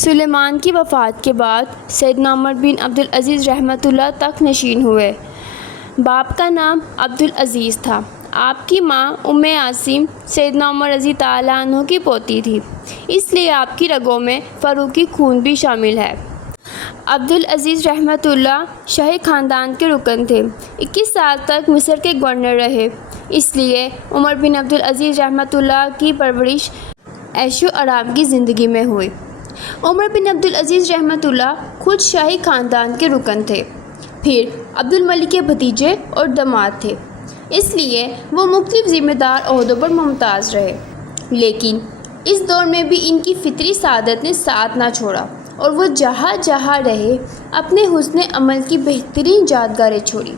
سلیمان کی وفات کے بعد سیدنا عمر بن عبدالعزیز رحمۃ اللہ تخت نشین ہوئے۔ باپ کا نام عبدالعزیز تھا۔ آپ کی ماں ام عاصم سیدنا عمر رضی تعالیٰ عنہ کی پوتی تھی، اس لیے آپ کی رگوں میں فاروقی خون بھی شامل ہے۔ عبدالعزیز رحمۃ اللہ شاہی خاندان کے رکن تھے۔ 21 سال تک مصر کے گورنر رہے، اس لیے عمر بن عبدالعزیز رحمۃ اللہ کی پرورش عیش و آرام کی زندگی میں ہوئی۔ عمر بن عبدالعزیز رحمۃ اللہ خود شاہی خاندان کے رکن تھے، پھر عبدالملک کے بھتیجے اور داماد تھے، اس لیے وہ مختلف ذمہ دار عہدوں پر ممتاز رہے۔ لیکن اس دور میں بھی ان کی فطری سعادت نے ساتھ نہ چھوڑا اور وہ جہاں جہاں رہے اپنے حسن عمل کی بہترین یادگاریں چھوڑی۔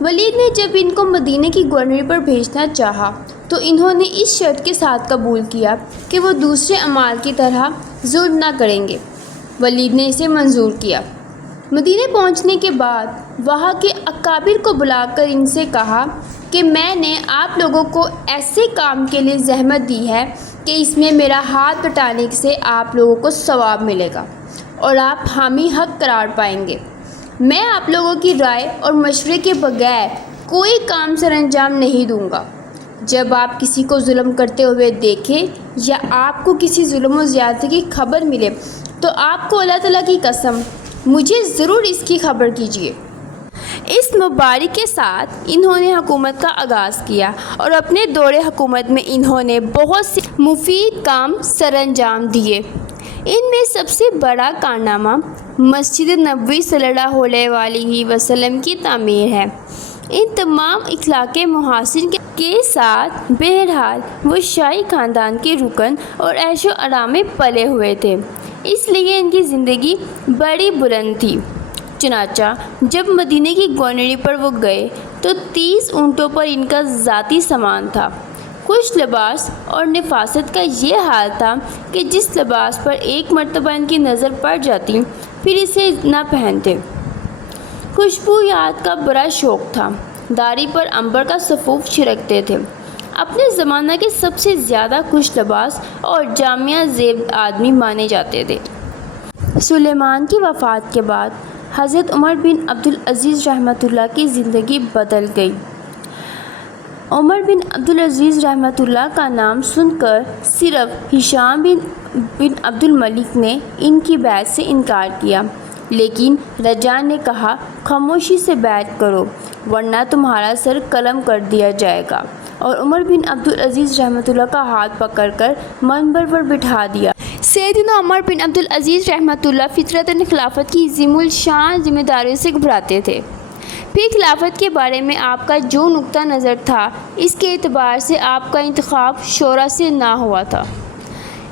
ولید نے جب ان کو مدینہ کی گورنری پر بھیجنا چاہا تو انہوں نے اس شرط کے ساتھ قبول کیا کہ وہ دوسرے اعمال کی طرح ظلم نہ کریں گے۔ ولید نے اسے منظور کیا۔ مدینہ پہنچنے کے بعد وہاں کے اکابر کو بلا کر ان سے کہا کہ میں نے آپ لوگوں کو ایسے کام کے لیے زحمت دی ہے کہ اس میں میرا ہاتھ بٹانے سے آپ لوگوں کو ثواب ملے گا اور آپ حامی حق قرار پائیں گے۔ میں آپ لوگوں کی رائے اور مشورے کے بغیر کوئی کام سر انجام نہیں دوں گا۔ جب آپ کسی کو ظلم کرتے ہوئے دیکھیں یا آپ کو کسی ظلم و زیادتی کی خبر ملے تو آپ کو اللہ تعالیٰ کی قسم مجھے ضرور اس کی خبر کیجیے۔ اس مبارک کے ساتھ انہوں نے حکومت کا آغاز کیا اور اپنے دور حکومت میں انہوں نے بہت سے مفید کام سر انجام دیے۔ ان میں سب سے بڑا کارنامہ مسجد نبوی صلی اللہ علیہ وسلم کی تعمیر ہے۔ ان تمام اخلاقی محاسن کے ساتھ بہرحال وہ شاہی خاندان کے رکن اور عیش و آرام میں پلے ہوئے تھے، اس لیے ان کی زندگی بڑی بلند تھی۔ چنانچہ جب مدینہ کی گورنری پر وہ گئے تو 30 اونٹوں پر ان کا ذاتی سامان تھا۔ خوش لباس اور نفاست کا یہ حال تھا کہ جس لباس پر ایک مرتبہ ان کی نظر پڑ جاتی پھر اسے نہ پہنتے۔ خوشبویات کا بڑا شوق تھا، داڑھی پر عنبر کا سفوف چھڑکتے تھے۔ اپنے زمانہ کے سب سے زیادہ خوش لباس اور جامع زیب آدمی مانے جاتے تھے۔ سلیمان کی وفات کے بعد حضرت عمر بن عبدالعزیز رحمۃ اللہ کی زندگی بدل گئی۔ عمر بن عبدالعزیز رحمۃ اللہ کا نام سن کر صرف ہشام بن عبدالملک نے ان کی بیعت سے انکار کیا، لیکن رجاء نے کہا خاموشی سے بیعت کرو ورنہ تمہارا سر قلم کر دیا جائے گا، اور عمر بن عبدالعزیز رحمۃ اللہ کا ہاتھ پکڑ کر منبر پر بٹھا دیا۔ سیدنا عمر بن عبدالعزیز رحمۃ اللہ فطرتاً خلافت کی عظیم الشان ذمہ داریوں سے گھبراتے تھے۔ پھر خلافت کے بارے میں آپ کا جو نقطہ نظر تھا اس کے اعتبار سے آپ کا انتخاب شورا سے نہ ہوا تھا،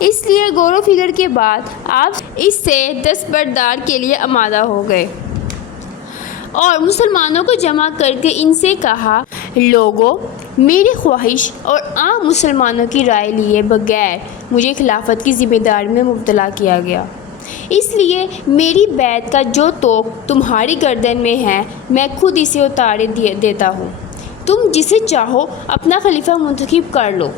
اس لیے غور و فکر کے بعد آپ اس سے دستبردار کے لیے آمادہ ہو گئے اور مسلمانوں کو جمع کر کے ان سے کہا، لوگو، میری خواہش اور عام مسلمانوں کی رائے لیے بغیر مجھے خلافت کی ذمہ داری میں مبتلا کیا گیا، اس لیے میری بیعت کا جو توق تمہاری گردن میں ہے میں خود اسے اتار دیتا ہوں، تم جسے چاہو اپنا خلیفہ منتخب کر لو۔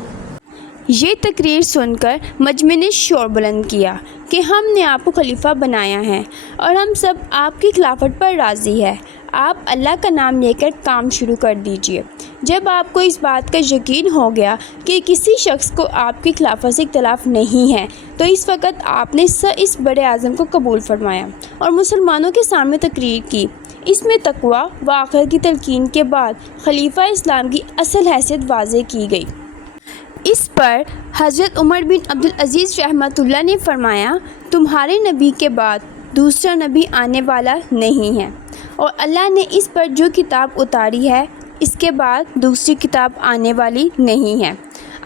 یہ تقریر سن کر مجمع نے شور بلند کیا کہ ہم نے آپ کو خلیفہ بنایا ہے اور ہم سب آپ کی خلافت پر راضی ہیں، آپ اللہ کا نام لے کر کام شروع کر دیجئے۔ جب آپ کو اس بات کا یقین ہو گیا کہ کسی شخص کو آپ کی خلافت سے اختلاف نہیں ہے تو اس وقت آپ نے اس بڑے عزم کو قبول فرمایا اور مسلمانوں کے سامنے تقریر کی۔ اس میں تقوی و آخرت کی تلقین کے بعد خلیفہ اسلام کی اصل حیثیت واضح کی گئی۔ اس پر حضرت عمر بن عبدالعزیز رحمۃ اللہ نے فرمایا، تمہارے نبی کے بعد دوسرا نبی آنے والا نہیں ہے، اور اللہ نے اس پر جو کتاب اتاری ہے اس کے بعد دوسری کتاب آنے والی نہیں ہے۔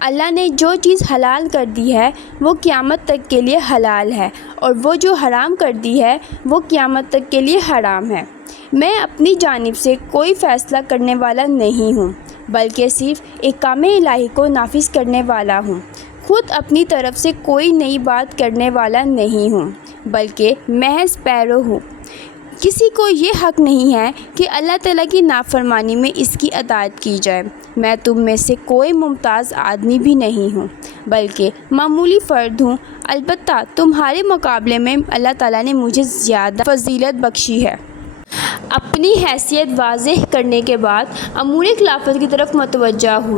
اللہ نے جو چیز حلال کر دی ہے وہ قیامت تک کے لیے حلال ہے، اور وہ جو حرام کر دی ہے وہ قیامت تک کے لیے حرام ہے۔ میں اپنی جانب سے کوئی فیصلہ کرنے والا نہیں ہوں، بلکہ صرف احکام الہی کو نافذ کرنے والا ہوں۔ خود اپنی طرف سے کوئی نئی بات کرنے والا نہیں ہوں، بلکہ محض پیرو ہوں۔ کسی کو یہ حق نہیں ہے کہ اللہ تعالیٰ کی نافرمانی میں اس کی اطاعت کی جائے۔ میں تم میں سے کوئی ممتاز آدمی بھی نہیں ہوں، بلکہ معمولی فرد ہوں، البتہ تمہارے مقابلے میں اللہ تعالیٰ نے مجھے زیادہ فضیلت بخشی ہے۔ اپنی حیثیت واضح کرنے کے بعد امور خلافت کی طرف متوجہ ہوئے۔